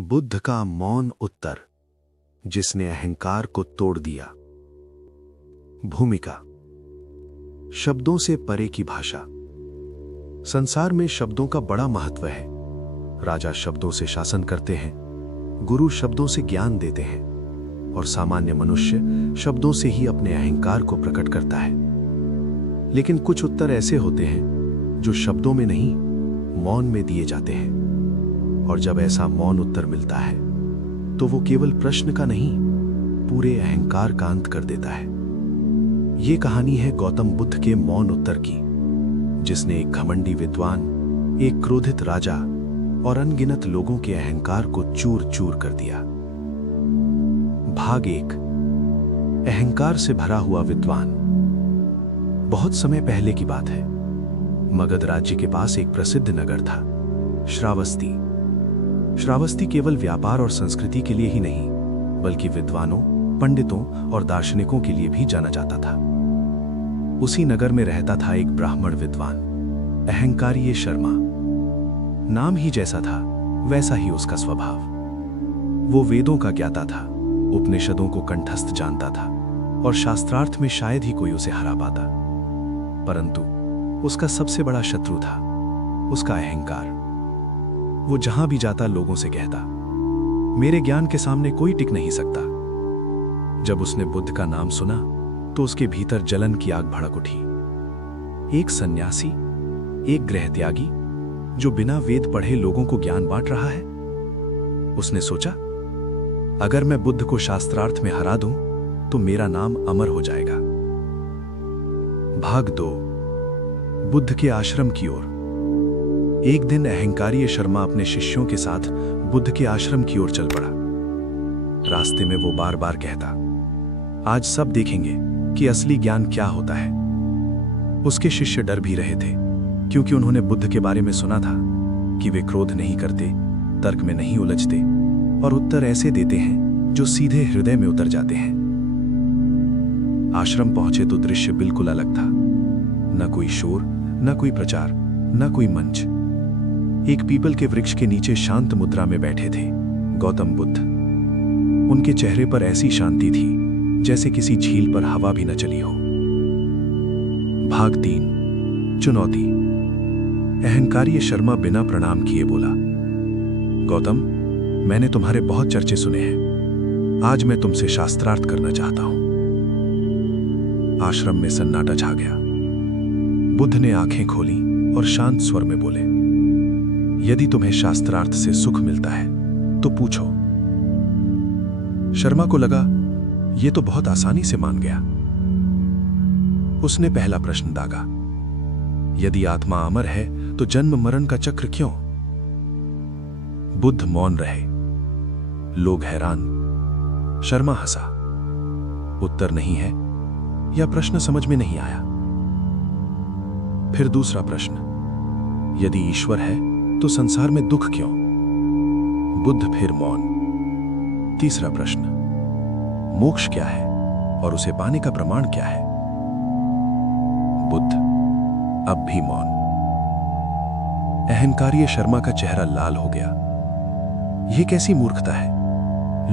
बुद्ध का मौन उत्तर, जिसने अहंकार को तोड़ दिया। भूमिका। शब्दों से परे की भाषा। संसार में शब्दों का बड़ा महत्व है। राजा शब्दों से शासन करते हैं, गुरु शब्दों से ज्ञान देते हैं और सामान्य मनुष्य शब्दों से ही अपने अहंकार को प्रकट करता है। लेकिन कुछ उत्तर ऐसे होते हैं जो शब्दों में नहीं, मौन में दिए जाते हैं। और जब ऐसा मौन उत्तर मिलता है तो वो केवल प्रश्न का नहीं, पूरे अहंकार का अंत कर देता है। ये कहानी है गौतम बुद्ध के मौन उत्तर की, जिसने एक घमंडी विद्वान, एक क्रोधित राजा और अनगिनत लोगों के अहंकार को चूर चूर कर दिया। भाग 1। अहंकार से भरा हुआ विद्वान। बहुत समय पहले की बात है। मगध राज्य के पास एक प्रसिद्ध नगर था, श्रावस्ती। श्रावस्ती केवल व्यापार और संस्कृति के लिए ही नहीं, बल्कि विद्वानों, पंडितों और दार्शनिकों के लिए भी जाना जाता था। उसी नगर में रहता था एक ब्राह्मण विद्वान, अहंकारीय शर्मा। नाम ही जैसा था, वैसा ही उसका स्वभाव। वो वेदों का ज्ञाता था, उपनिषदों को कंठस्थ जानता था और शास्त्रार्थ में शायद ही कोई उसे हरा पाता। परंतु उसका सबसे बड़ा शत्रु था उसका अहंकार। वो जहां भी जाता लोगों से कहता, मेरे ज्ञान के सामने कोई टिक नहीं सकता। जब उसने बुद्ध का नाम सुना तो उसके भीतर जलन की आग भड़क उठी। एक सन्यासी, एक गृह त्यागी जो बिना वेद पढ़े लोगों को ज्ञान बांट रहा है। उसने सोचा, अगर मैं बुद्ध को शास्त्रार्थ में हरा दूं तो मेरा नाम अमर हो जाएगा। भाग 2। बुद्ध के आश्रम की ओर। एक दिन अहंकारीय शर्मा अपने शिष्यों के साथ बुद्ध के आश्रम की ओर चल पड़ा। रास्ते में वो बार बार कहता, आज सब देखेंगे कि असली ज्ञान क्या होता है। उसके शिष्य डर भी रहे थे, क्योंकि उन्होंने बुद्ध के बारे में सुना था कि वे क्रोध नहीं करते, तर्क में नहीं उलझते और उत्तर ऐसे देते हैं जो सीधे हृदय में उतर जाते हैं। आश्रम पहुंचे तो दृश्य बिल्कुल अलग था। न कोई शोर, न कोई प्रचार, न कोई मंच। एक पीपल के वृक्ष के नीचे शांत मुद्रा में बैठे थे गौतम बुद्ध। उनके चेहरे पर ऐसी शांति थी जैसे किसी झील पर हवा भी न चली हो। भाग 3। चुनौती। अहंकारीय शर्मा बिना प्रणाम किए बोला, गौतम, मैंने तुम्हारे बहुत चर्चे सुने हैं। आज मैं तुमसे शास्त्रार्थ करना चाहता हूं। आश्रम में सन्नाटा छा गया। बुद्ध ने आंखें खोली और शांत स्वर में बोले, यदि तुम्हें शास्त्रार्थ से सुख मिलता है तो पूछो। शर्मा को लगा ये तो बहुत आसानी से मान गया। उसने पहला प्रश्न दागा, यदि आत्मा अमर है तो जन्म मरण का चक्र क्यों? बुद्ध मौन रहे। लोग हैरान। शर्मा हंसा। उत्तर नहीं है या प्रश्न समझ में नहीं आया। फिर दूसरा प्रश्न, यदि ईश्वर है तो संसार में दुख क्यों? बुद्ध फिर मौन। तीसरा प्रश्न, मोक्ष क्या है और उसे पाने का प्रमाण क्या है? बुद्ध अब भी मौन। अहंकारीय शर्मा का चेहरा लाल हो गया। यह कैसी मूर्खता है?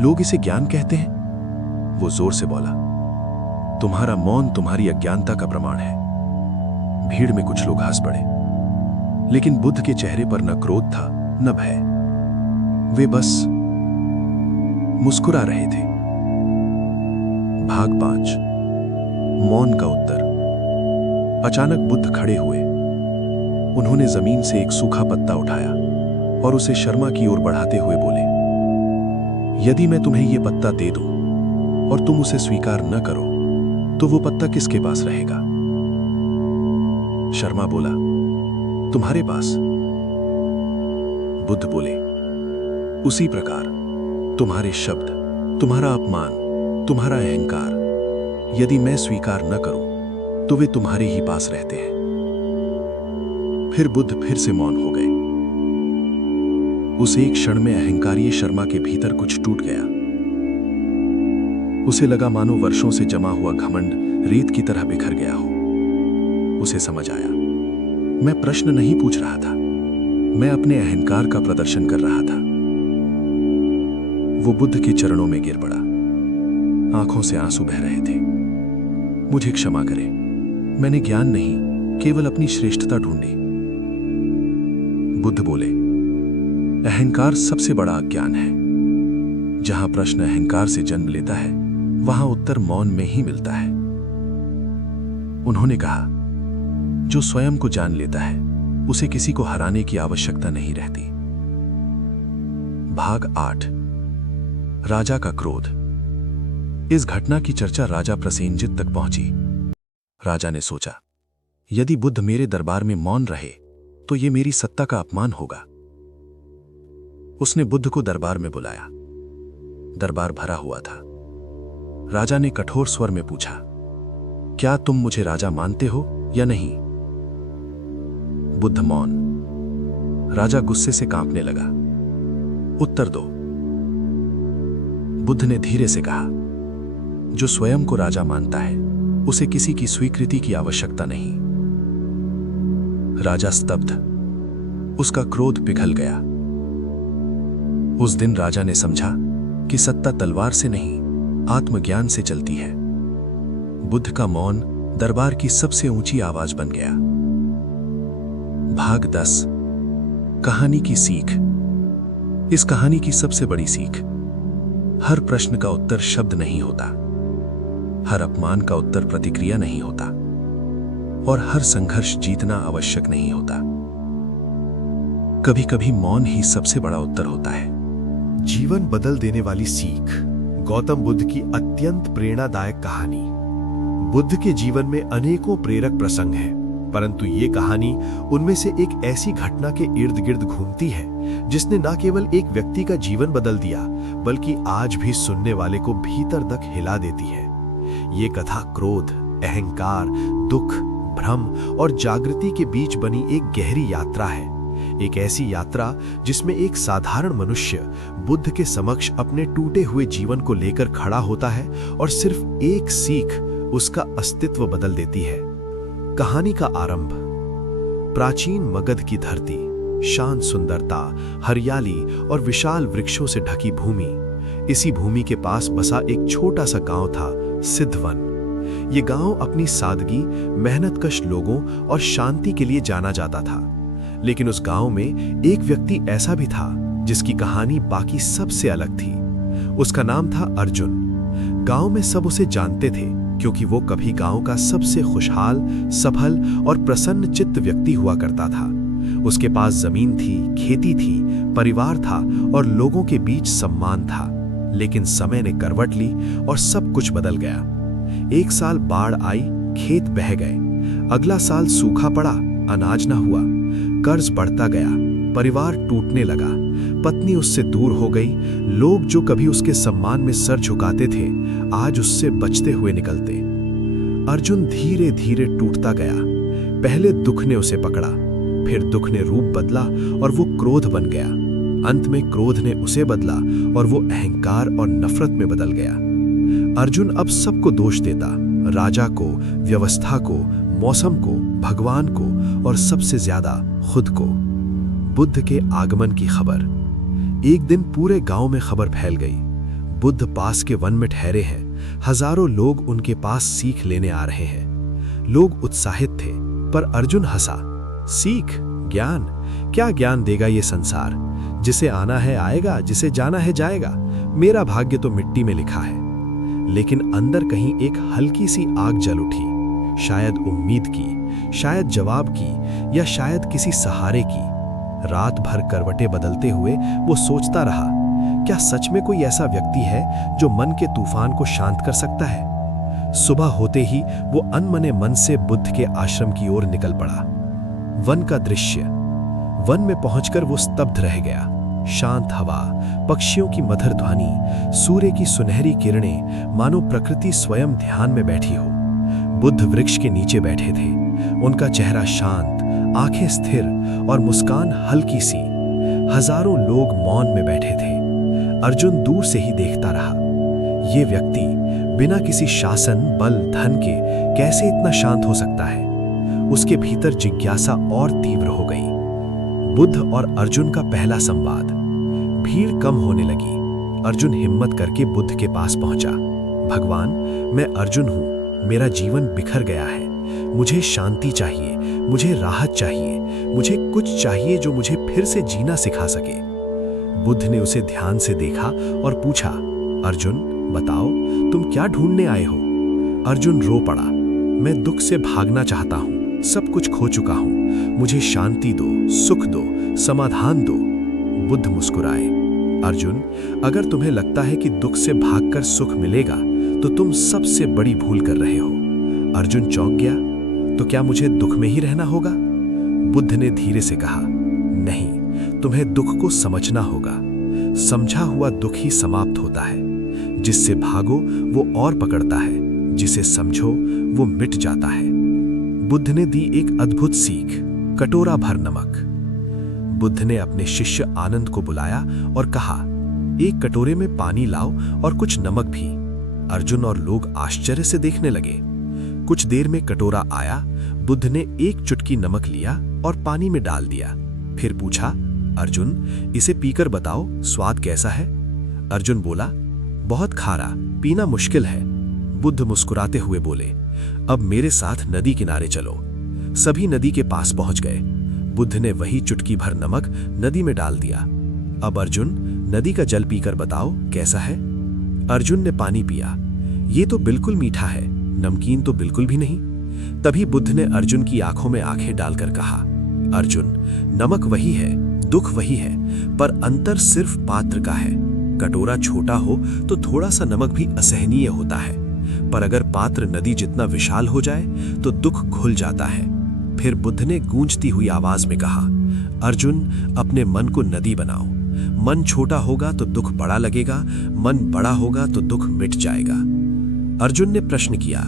लोग इसे ज्ञान कहते हैं। वो जोर से बोला, तुम्हारा मौन तुम्हारी अज्ञानता का प्रमाण है। भीड़ में कुछ लोग हंस पड़े, लेकिन बुद्ध के चेहरे पर न क्रोध था न भय। वे बस मुस्कुरा रहे थे। भाग 5। मौन का उत्तर। अचानक बुद्ध खड़े हुए। उन्होंने जमीन से एक सूखा पत्ता उठाया और उसे शर्मा की ओर बढ़ाते हुए बोले, यदि मैं तुम्हें यह पत्ता दे दूं और तुम उसे स्वीकार न करो तो वो पत्ता किसके पास रहेगा? शर्मा बोला, तुम्हारे पास। बुद्ध बोले, उसी प्रकार तुम्हारे शब्द, तुम्हारा अपमान, तुम्हारा अहंकार, यदि मैं स्वीकार न करूं तो वे तुम्हारे ही पास रहते हैं। फिर बुद्ध फिर से मौन हो गए। उस एक क्षण में अहंकारीय शर्मा के भीतर कुछ टूट गया। उसे लगा मानो वर्षों से जमा हुआ घमंड रेत की तरह बिखर गया हो। उसे समझ आया, मैं प्रश्न नहीं पूछ रहा था, मैं अपने अहंकार का प्रदर्शन कर रहा था। वो बुद्ध के चरणों में गिर पड़ा। आंखों से आंसू बह रहे थे। मुझे क्षमा करें, मैंने ज्ञान नहीं, केवल अपनी श्रेष्ठता ढूंढी। बुद्ध बोले, अहंकार सबसे बड़ा अज्ञान है। जहां प्रश्न अहंकार से जन्म लेता है, वहां उत्तर मौन में ही मिलता है। उन्होंने कहा, जो स्वयं को जान लेता है, उसे किसी को हराने की आवश्यकता नहीं रहती। भाग 8, राजा का क्रोध। इस घटना की चर्चा राजा प्रसेनजित तक पहुंची। राजा ने सोचा, यदि बुद्ध मेरे दरबार में मौन रहे तो यह मेरी सत्ता का अपमान होगा। उसने बुद्ध को दरबार में बुलाया। दरबार भरा हुआ था। राजा ने कठोर स्वर में पूछा, क्या तुम मुझे राजा मानते हो या नहीं? बुद्ध मौन। राजा गुस्से से कांपने लगा। उत्तर दो। बुद्ध ने धीरे से कहा, जो स्वयं को राजा मानता है, उसे किसी की स्वीकृति की आवश्यकता नहीं। राजा स्तब्ध। उसका क्रोध पिघल गया। उस दिन राजा ने समझा कि सत्ता तलवार से नहीं, आत्मज्ञान से चलती है। बुद्ध का मौन दरबार की सबसे ऊंची आवाज बन गया। भाग 10, कहानी की सीख। इस कहानी की सबसे बड़ी सीख, हर प्रश्न का उत्तर शब्द नहीं होता, हर अपमान का उत्तर प्रतिक्रिया नहीं होता, और हर संघर्ष जीतना आवश्यक नहीं होता। कभी कभी मौन ही सबसे बड़ा उत्तर होता है। जीवन बदल देने वाली सीख। गौतम बुद्ध की अत्यंत प्रेरणादायक कहानी। बुद्ध के जीवन में अनेकों प्रेरक प्रसंग हैं, परंतु ये कहानी उनमें से एक ऐसी घटना के इर्द गिर्द घूमती है जिसने न केवल एक व्यक्ति का जीवन बदल दिया, बल्कि आज भी सुनने वाले को भीतर तक हिला देती है। ये कथा क्रोध, अहंकार, दुख, भ्रम और जागृति के बीच बनी एक गहरी यात्रा है। एक ऐसी यात्रा जिसमें एक साधारण मनुष्य बुद्ध के समक्ष अपने टूटे हुए जीवन को लेकर खड़ा होता है और सिर्फ एक सीख उसका अस्तित्व बदल देती है। कहानी का आरंभ। प्राचीन मगध की धरती, शांत सुंदरता, हरियाली और विशाल वृक्षों से ढकी भूमि। इसी भूमि के पास बसा एक छोटा सा गांव था, सिद्धवन। ये गांव अपनी सादगी, मेहनतकश लोगों और शांति के लिए जाना जाता था। लेकिन उस गांव में एक व्यक्ति ऐसा भी था जिसकी कहानी बाकी सबसे अलग थी। उसका नाम था अर्जुन। गांव में सब उसे जानते थे क्योंकि वो कभी गांव का सबसे खुशहाल, सफल और प्रसन्न चित्त व्यक्ति हुआ करता था। उसके पास जमीन थी, खेती थी, परिवार था और लोगों के बीच सम्मान था। लेकिन समय ने करवट ली और सब कुछ बदल गया। एक साल बाढ़ आई, खेत बह गए। अगला साल सूखा पड़ा, अनाज न हुआ। कर्ज बढ़ता गया, परिवार टूटने लगा, पत्नी उससे दूर हो गई। लोग जो कभी उसके सम्मान में सर झुकाते थे, आज उससे बचते हुए निकलते। अर्जुन धीरे धीरे टूटता गया। पहले दुख ने उसे पकड़ा, फिर दुख ने रूप बदला और वो क्रोध बन गया। अंत में क्रोध ने उसे बदला और वो अहंकार और नफरत में बदल गया। अर्जुन अब सबको दोष देता, राजा को, व्यवस्था को, मौसम को, भगवान को और सबसे ज्यादा खुद को। बुद्ध के आगमन की खबर। एक दिन पूरे गांव में खबर फैल गई, बुद्ध पास के वन में ठहरे हैं। हजारों लोग उनके पास सीख लेने आ रहे हैं। लोग उत्साहित थे, पर अर्जुन हंसा। सीख? ज्ञान? क्या ज्ञान देगा ये संसार? जिसे आना है आएगा, जिसे जाना है जाएगा। मेरा भाग्य तो मिट्टी में लिखा है। लेकिन अंदर कहीं एक हल्की सी आग जल उठी, शायद उम्मीद की, शायद जवाब की, या शायद किसी सहारे की। रात भर करवटें बदलते हुए वो सोचता रहा, क्या सच में कोई ऐसा व्यक्ति है जो मन के तूफान को शांत कर सकता है? सुबह होते ही वो अनमने मन से बुद्ध के आश्रम की ओर निकल पड़ा। वन का दृश्य। वन में पहुंचकर वो स्तब्ध रह गया। शांत हवा, पक्षियों की मधुर ध्वनि, सूर्य की सुनहरी किरणें, मानो प्रकृति स्वयं ध्यान में बैठी हो। बुद्ध वृक्ष के नीचे बैठे थे। उनका चेहरा शांत, आंखें स्थिर और मुस्कान हल्की सी। हजारों लोग मौन में बैठे थे। अर्जुन दूर से ही देखता रहा। ये व्यक्ति बिना किसी शासन, बल, धन के कैसे इतना शांत हो सकता है? उसके भीतर जिज्ञासा और तीव्र हो गई। बुद्ध और अर्जुन का पहला संवाद। भीड़ कम होने लगी। अर्जुन हिम्मत करके बुद्ध के पास पहुंचा। भगवान, मैं अर्जुन हूं, मेरा जीवन बिखर गया है, मुझे शांति चाहिए, मुझे राहत चाहिए, मुझे कुछ चाहिए जो मुझे फिर से जीना सिखा सके। बुद्ध ने उसे ध्यान से देखा और पूछा, अर्जुन बताओ, तुम क्या ढूंढने आए हो? अर्जुन रो पड़ा, मैं दुख से भागना चाहता हूं, सब कुछ खो चुका हूं, मुझे शांति दो, सुख दो, समाधान दो। बुद्ध मुस्कुराए, अर्जुन, अगर तुम्हें लगता है कि दुख से भागकर सुख मिलेगा तो तुम सबसे बड़ी भूल कर रहे हो। अर्जुन चौंक गया, तो क्या मुझे दुख में ही रहना होगा? बुद्ध ने धीरे से कहा, नहीं, तुम्हें दुख को समझना होगा। समझा हुआ दुख ही समाप्त होता है। जिससे भागो वो और पकड़ता है, जिसे समझो वो मिट जाता है। बुद्ध ने दी एक अद्भुत सीख, कटोरा भर नमक। बुद्ध ने अपने शिष्य आनंद को बुलाया और कहा, एक कटोरे में पानी लाओ और कुछ नमक भी। अर्जुन और लोग आश्चर्य से देखने लगे। कुछ देर में कटोरा आया। बुद्ध ने एक चुटकी नमक लिया और पानी में डाल दिया। फिर पूछा, अर्जुन, इसे पीकर बताओ स्वाद कैसा है? अर्जुन बोला, बहुत खारा, पीना मुश्किल है। बुद्ध मुस्कुराते हुए बोले, अब मेरे साथ नदी किनारे चलो। सभी नदी के पास पहुंच गए। बुद्ध ने वही चुटकी भर नमक नदी में डाल दिया। अब अर्जुन, नदी का जल पीकर बताओ कैसा है? अर्जुन ने पानी पिया। ये तो बिल्कुल मीठा है, नमकीन तो बिल्कुल भी नहीं। तभी बुद्ध ने अर्जुन की आंखों में आंखें डालकर कहा, अर्जुन, नमक वही है, दुख वही है, पर अंतर सिर्फ पात्र का है। कटोरा छोटा हो तो थोड़ा सा नमक भी असहनीय होता है, पर अगर पात्र नदी जितना विशाल हो जाए तो दुख घुल जाता है। फिर बुद्ध ने गूंजती हुई आवाज में कहा, अर्जुन, अपने मन को नदी बनाओ। मन छोटा होगा तो दुख बड़ा लगेगा, मन बड़ा होगा तो दुख मिट जाएगा। अर्जुन ने प्रश्न किया,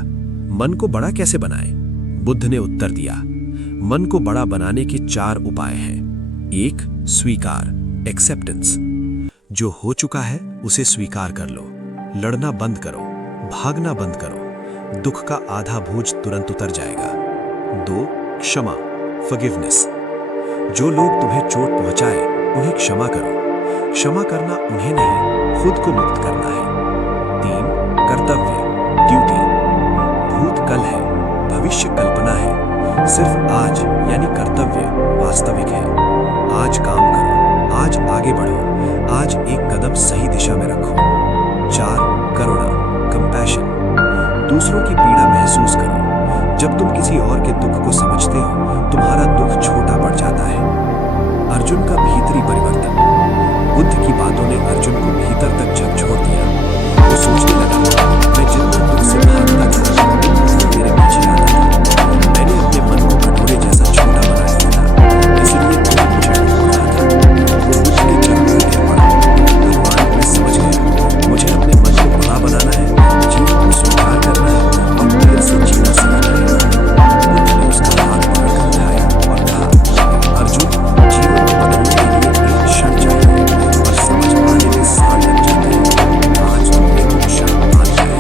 मन को बड़ा कैसे बनाएं? बुद्ध ने उत्तर दिया, मन को बड़ा बनाने के 4 उपाय हैं। 1. स्वीकार, एक्सेप्टेंस। जो हो चुका है उसे स्वीकार कर लो। लड़ना बंद करो, भागना बंद करो, दुख का आधा बोझ तुरंत उतर जाएगा। 2. क्षमा, फॉरगिवनेस। जो लोग तुम्हें चोट पहुंचाए उन्हें क्षमा करो। क्षमा करना उन्हें नहीं, खुद को मुक्त करना है। 3. कर्तव्य, ड्यूटी। भूत कल है, भविष्य कल्पना है, सिर्फ आज यानी कर्तव्य वास्तविक है। आज काम करो, आज आगे बढ़ो, आज एक कदम सही दिशा में रखो। 4. करुणा, कंपैशन। दूसरों की पीड़ा महसूस करो। जब तुम किसी और के दुख को समझते हो, तुम्हारा दुख छोटा पड़ जाता है। अर्जुन का भीतरी परिवर्तन। बुद्ध की बातों ने अर्जुन को भीतर तक झकझोर दिया। वो सोचने लगा, मैं जितना दुख से भागता था, मेरे पीछे आता था। मैंने अपने मन को कटोरे जैसा छोटा बना दिया था, इसलिए दुख मुझे ढूंढ रहा था। वो बुद्ध के चरणों में गिर पड़ा। भगवान, मैं समझ गया, मुझे अपने मन को बड़ा बनाना है, जीवन को स्वीकार करना है और फिर से जीना सीखना है। बुद्ध ने उसका हाथ पकड़कर उठाया और कहा, अर्जुन, जीवन को बदलने के लिए एक क्षण चाहिए और समझ पाने में साल लग जाते हैं। आज तुम एक क्षण मान जाए।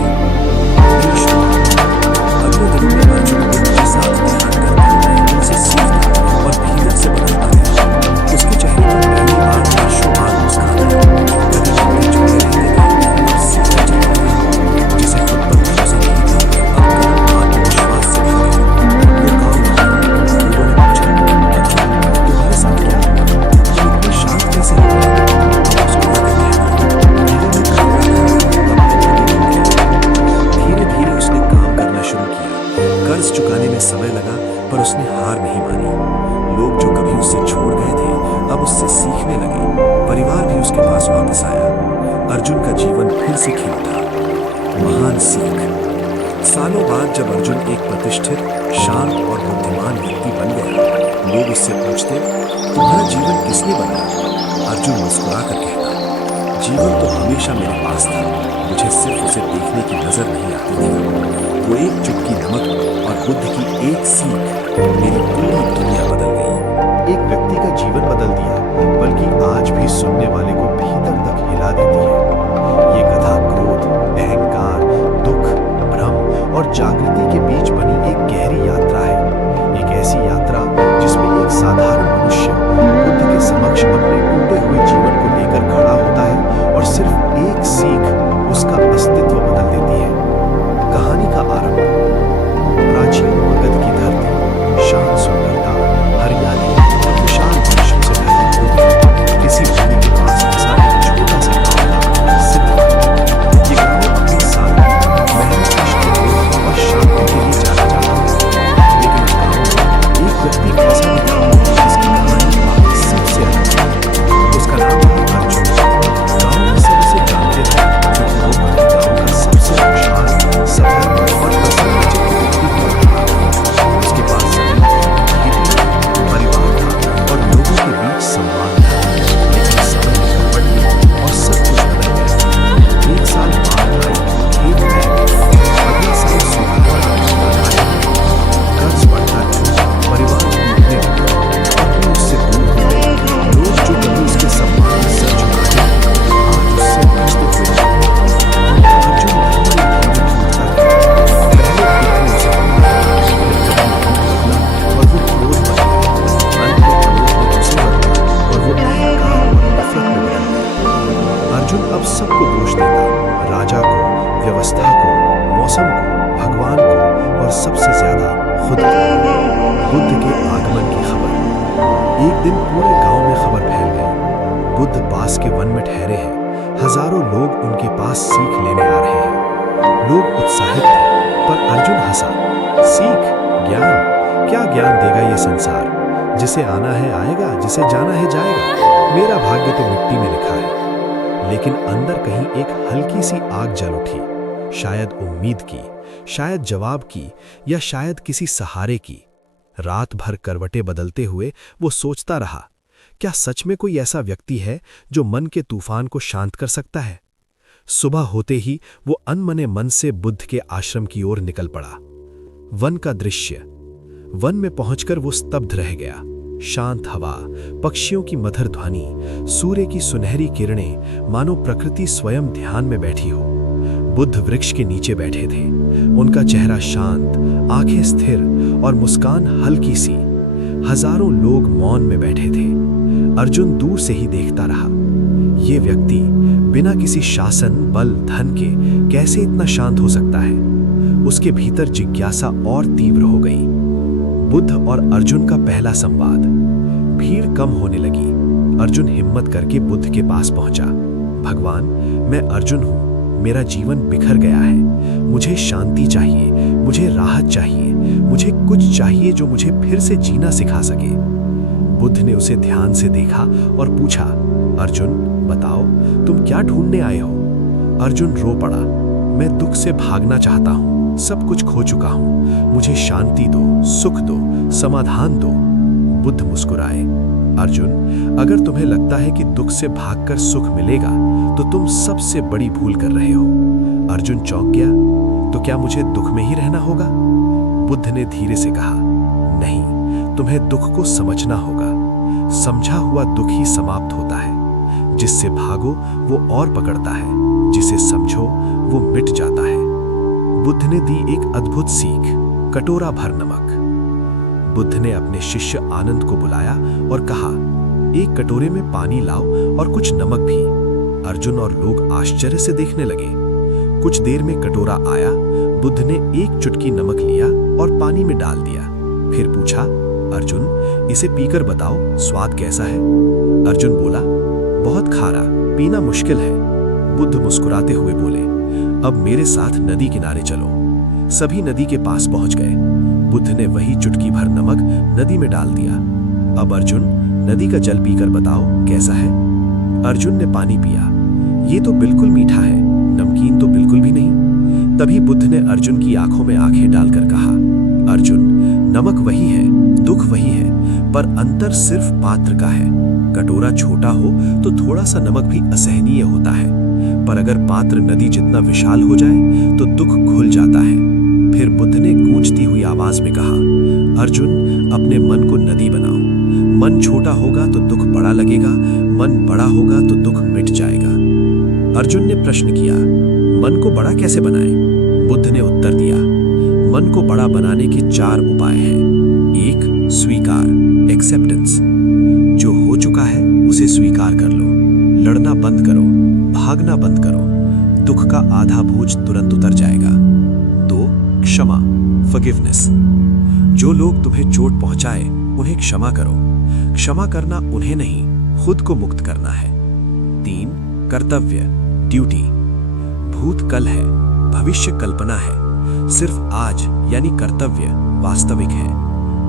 अगले दिनों में अर्जुन बुद्ध के साथ ध्यान करता, उनसे सीखता और भीतर से बदलता गया। उसके चेहरे पर पहली बार वर्षों बाद मुस्कान आई। कभी झगड़े झुके रहते थे और सीखता चलता गया। जिसे खुद पर भरोसा नहीं था, अब कदम आत्मविश्वास से भर गए। वो गाँव में लोगों ने पूछा, तुम्हारे साथ क्या हुआ? ये इतने शांत कैसे हो गए? धीरे धीरे उसने काम करना शुरू किया। कर्ज चुकाने में समय लगा, पर उसने हार नहीं मानी। लोग जो कभी उससे छोड़ गए थे, अब उससे सीखने लगे। परिवार भी उसके पास वापस आया। अर्जुन का जीवन फिर से खिल उठा। महान सीख। सालों बाद जब अर्जुन एक प्रतिष्ठित, शांत और बुद्धिमान व्यक्ति बन गया, लोग उससे पूछते, तुम्हारा जीवन किसने बनाया? अर्जुन मुस्कुरा कर कहता, जीवन तो हमेशा मेरे पास था, मुझे सिर्फ उसे देखने की नजर नहीं आती थी। वो एक चुटकी नमक और बुद्ध की एक सीख मेरी पूरी दुनिया बदल गई। एक व्यक्ति का जीवन बदल दिया, बल्कि आज भी सुनने वाले को भीतर तक हिला देती है। ये कथा क्रोध, अहंकार, दुख, भ्रम और जागृति के बीच बनी एक गहरी यात्रा है। एक ऐसी यात्रा जिसमें एक साधारण मनुष्य बुद्ध के समक्ष अपने टूटे हुए जीवन को लेकर खड़ा होता है और सिर्फ अर्जुन अब सबको दोष देता, राजा को, व्यवस्था को, मौसम को, भगवान को और सबसे ज्यादा खुद को। बुद्ध के आगमन की खबर। एक दिन पूरे गांव में खबर फैल गई, बुद्ध पास के वन में ठहरे हैं। हजारों लोग उनके पास सीख लेने आ रहे हैं। लोग उत्साहित थे, पर अर्जुन हंसा। सीख, ज्ञान, क्या ज्ञान देगा ये संसार? जिसे आना है आएगा, जिसे जाना है जाएगा। मेरा भाग्य तो मिट्टी में लिखा है। लेकिन अंदर कहीं एक हल्की सी आग जल उठी, शायद उम्मीद की, शायद जवाब की, या शायद किसी सहारे की। रात भर करवटें बदलते हुए वो सोचता रहा, क्या सच में कोई ऐसा व्यक्ति है जो मन के तूफान को शांत कर सकता है? सुबह होते ही वो अनमने मन से बुद्ध के आश्रम की ओर निकल पड़ा। वन का दृश्य। वन में पहुंचकर वो स्तब्ध रह गया। शांत हवा, पक्षियों की मधुर ध्वनि, सूर्य की सुनहरी किरणें, मानो प्रकृति स्वयं ध्यान में बैठी हो। बुद्ध वृक्ष के नीचे बैठे थे, उनका चेहरा शांत, आंखें स्थिर और मुस्कान हल्की सी। हजारों लोग मौन में बैठे थे। अर्जुन दूर से ही देखता रहा। ये व्यक्ति बिना किसी शासन, बल, धन के कैसे इतना शांत हो सकता है? उसके भीतर जिज्ञासा और तीव्र हो गई। बुद्ध और अर्जुन का पहला संवाद। भीड़ कम होने लगी। अर्जुन हिम्मत करके बुद्ध के पास पहुंचा। भगवान, मैं अर्जुन हूं। मेरा जीवन बिखर गया है। मुझे शांति चाहिए, मुझे राहत चाहिए, मुझे कुछ चाहिए जो मुझे फिर से जीना सिखा सके। बुद्ध ने उसे ध्यान से देखा और पूछा, अर्जुन, बताओ तुम क्या ढूंढने आए हो? अर्जुन रो पड़ा। मैं दुख से भागना चाहता हूं, सब कुछ खो चुका हूं। मुझे शांति दो, सुख दो, समाधान दो। बुद्ध मुस्कुराए। अर्जुन, अगर तुम्हें लगता है कि दुख से भागकर सुख मिलेगा तो तुम सबसे बड़ी भूल कर रहे हो। अर्जुन चौंक गया। तो क्या मुझे दुख में ही रहना होगा? बुद्ध ने धीरे से कहा, नहीं, तुम्हें दुख को समझना होगा। समझा हुआ दुख ही समाप्त होता है। जिससे भागो वो और पकड़ता है, जिसे समझो वो मिट जाता है। बुद्ध ने दी एक अद्भुत सीख, कटोरा भर नमक। बुद्ध ने अपने शिष्य आनंद को बुलाया और कहा, एक कटोरे में पानी लाओ और कुछ नमक भी। अर्जुन और लोग आश्चर्य से देखने लगे। कुछ देर में कटोरा आया। बुद्ध ने एक चुटकी नमक लिया और पानी में डाल दिया। फिर पूछा, अर्जुन, इसे पीकर बताओ स्वाद कैसा है? अर्जुन बोला, बहुत खारा, पीना मुश्किल है। बुद्ध मुस्कुराते हुए बोले, अब मेरे साथ नदी किनारे चलो। सभी नदी के पास पहुंच गए। बुद्ध ने वही चुटकी भर नमक नदी में डाल दिया। अब अर्जुन, नदी का जल पीकर बताओ कैसा है? अर्जुन ने पानी पिया। ये तो बिल्कुल मीठा है, नमकीन तो बिल्कुल भी नहीं। तभी बुद्ध ने अर्जुन की आंखों में आंखें डालकर कहा, अर्जुन, नमक वही है, दुख वही है, पर अंतर सिर्फ पात्र का है। कटोरा छोटा हो तो थोड़ा सा नमक भी असहनीय होता है, पर अगर पात्र नदी जितना विशाल हो जाए तो दुख घुल जाता है। फिर बुद्ध ने गूंजती हुई आवाज में कहा, अर्जुन, अपने मन को नदी बनाओ। मन छोटा होगा तो दुख बड़ा लगेगा, मन बड़ा होगा तो दुख मिट जाएगा। अर्जुन ने प्रश्न किया, मन को बड़ा कैसे बनाएं? बुद्ध ने उत्तर दिया, मन को बड़ा बनाने के 4 उपाय हैं। 1. स्वीकार, एक्सेप्टेंस। जो हो चुका है उसे स्वीकार कर लो। लड़ना बंद करो, भागना बंद करो। दुख का आधा बोझ तुरंत उतर जाएगा। 2. क्षमा, फॉरगिवनेस। जो लोग तुम्हें चोट पहुंचाए उन्हें क्षमा करो। क्षमा करना उन्हें नहीं, खुद को मुक्त करना है। 3. कर्तव्य, ड्यूटी। भूत कल है, भविष्य कल्पना है, सिर्फ आज यानी कर्तव्य वास्तविक है।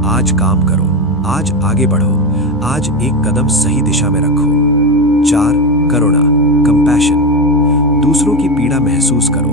आज काम करो, आज आगे बढ़ो, आज एक कदम सही दिशा में रखो। 4. करुणा, कंपैशन। दूसरों की पीड़ा महसूस करो,